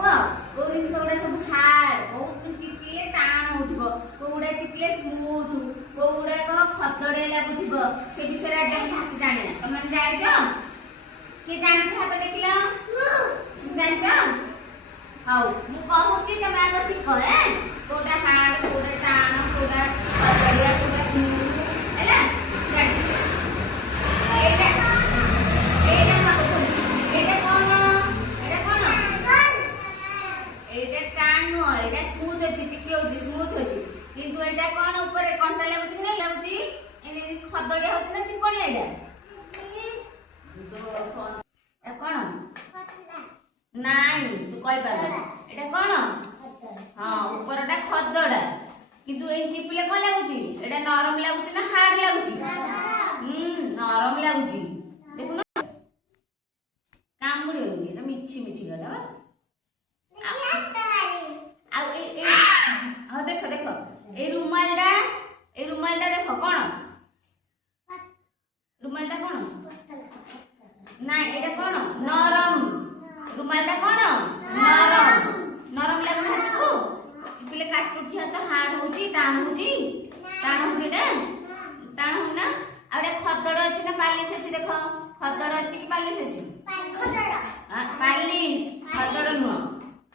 कुआ को जिंस गुडा सब हार्ड बहुत चिपिले टाण होथिबो कोउडा चिपिले स्मूथ कोउडा को खतडे लागुथिबो से विषय आज हम सास जाने तमे जानिछ के जानिछ हाथ देखिला जानिछ हाउ मु कहूची तमे आग सिख हे कोउडा हार्ड कोउडा टाण कोउडा खतडिया कोउडा स्मूथ हैला किंतु एटा कोन ऊपर कंटा लागुची नै लागुची एने खदड़िया होची ना चिकणिया एटा ए कोन नाही तू कहि पाबे एटा कोन हां ऊपरटा खदड़ा किंतु ए चिपले कोन लागुची एटा नरम लागुची ना हार्ड लागुची नरम लागुची देखु ना काम गुडी होनी एटा मिछि मिछि गला आ ए हां देखो देखो ए रुमालटा देखो कोन रुमालटा कोन नाही एटा कोन नरम रुमालटा कोन नरम नरम लागु हाथको चिपिले काटुठी हाथ हार्ड होची टाण होची एटा टाण हो ना आ एटा खदड़ अछि ना पालिश अछि देखो खदड़ अछि कि पालिश अछि खदड़ पालिश खदड़ नु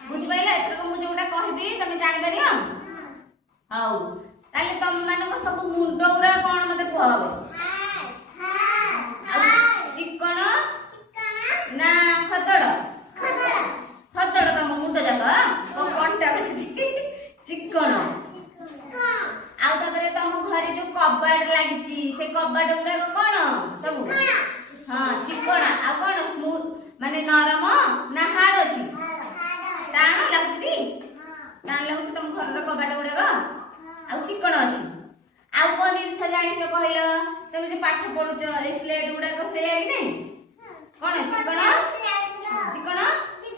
बुझ पाइला एतरो मु जोटा कहबी तमे जानि परियो हाउ ताले तम मानको सब मुंडो उरा कोन मते कहब चिकन ना खदड़ खदड़ तम मुंडो जाका ओ कोनटा चिकन आ तबरे तम घरे जो कबाड़ लागिची से कबाड़ उरा कोन सब हां चिकन आ कोन स्मूथ माने नरम ना हार्ड अछि टाण लागुची दी टाण लागुची तम घर रो कबाड़ उडा आ चिकन अछि आ कोन जिंस जानिछ कहइल तमे जे पाठ पढुछ ए स्लेट उडा को से यारी नै कोन चिकन चिकन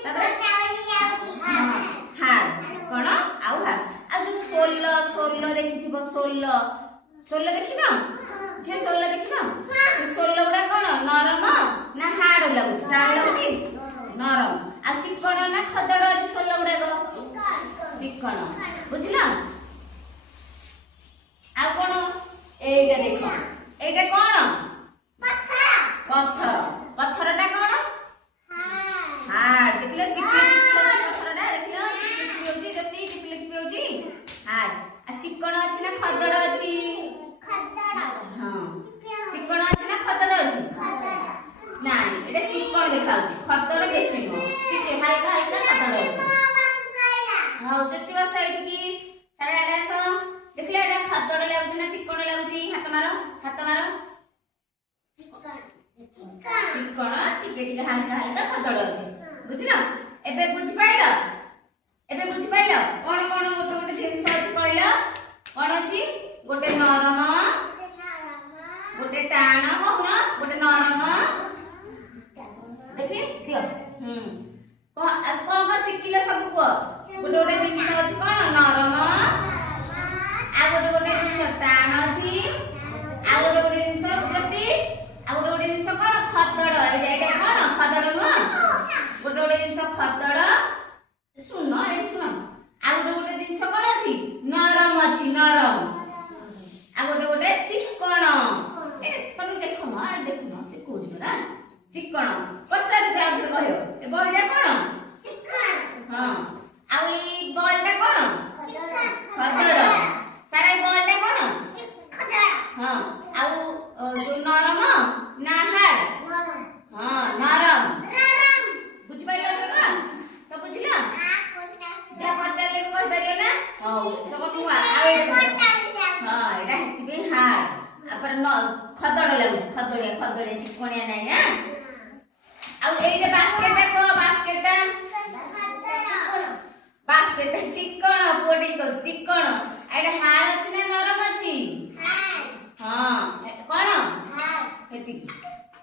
तबरे हां चिकन आ हार्ड आ जो सोल्लो देखिथिबो सोल्लो देखिना जे सोल्लो देखिना सोल्लो उडा कोन नरम ना हार्ड लागुची टाण लागुची नरम आ चिकन ना खदड़ अछि सोल्लो उडा को चिकन बुझिला आ कोन एटा देखो एटा कोन पत्थरटा कोन हार्ड देखिला चिपली पत्थरटा देखिला चिपली होची जति चिपली होची हार्ड आ चिकन अछि ना खदड़ अछि हां चिकन अछि ना खदड़ अछि नाही एटा चिकन देखाउची खदड़ बेसी हो ठीक हल्का हल्का खदड़ अछि हां जतिवा साइड की सारा डासो देखले एटा खदड़ लागुची ना चिकन लागुची हाथ मारो चिकन टिके टिके हल्का हल्का खदड़ अछि बुझिला एबे बुझ पाइला कोन कोन गोटे जिंस अछि कहला कोन अछि गोटे नरम गोटे टाण कहूना गोटे नरम देखि दियो कोन सिकिला सब को गोटे जिंस अछि कोन नरम आ गोटे जिंस टाण अछि आ गोटे जिंस जति आ गोटे जिंस कोन खदड़ एटा कोन खदड़ न गोटे जिंस खदड़ सुन ए सुन आ गोटे जिंस कोन अछि नरम आ गोटे चिकन ए तमे देखो न से कोज बरा चिकन पचार जाउ कहयो ए बॉयटा कोन चिकन हां आ ई बॉलटा कोन खदड़ सारा बॉलटा कोन खदड़ हां आ जो नरम ना हार्ड हां नरम बुझ पाइला सब बुझिला जा पचारले को कहि परियो ना हां सब नुआ आ हां एटा हेतिबे हार्ड पर न खदड़ लागुची खदड़े चिकणिया नै ना आ ए जे बास्केट चिकन पोडी को चिकन एटा हार्ड अछि ना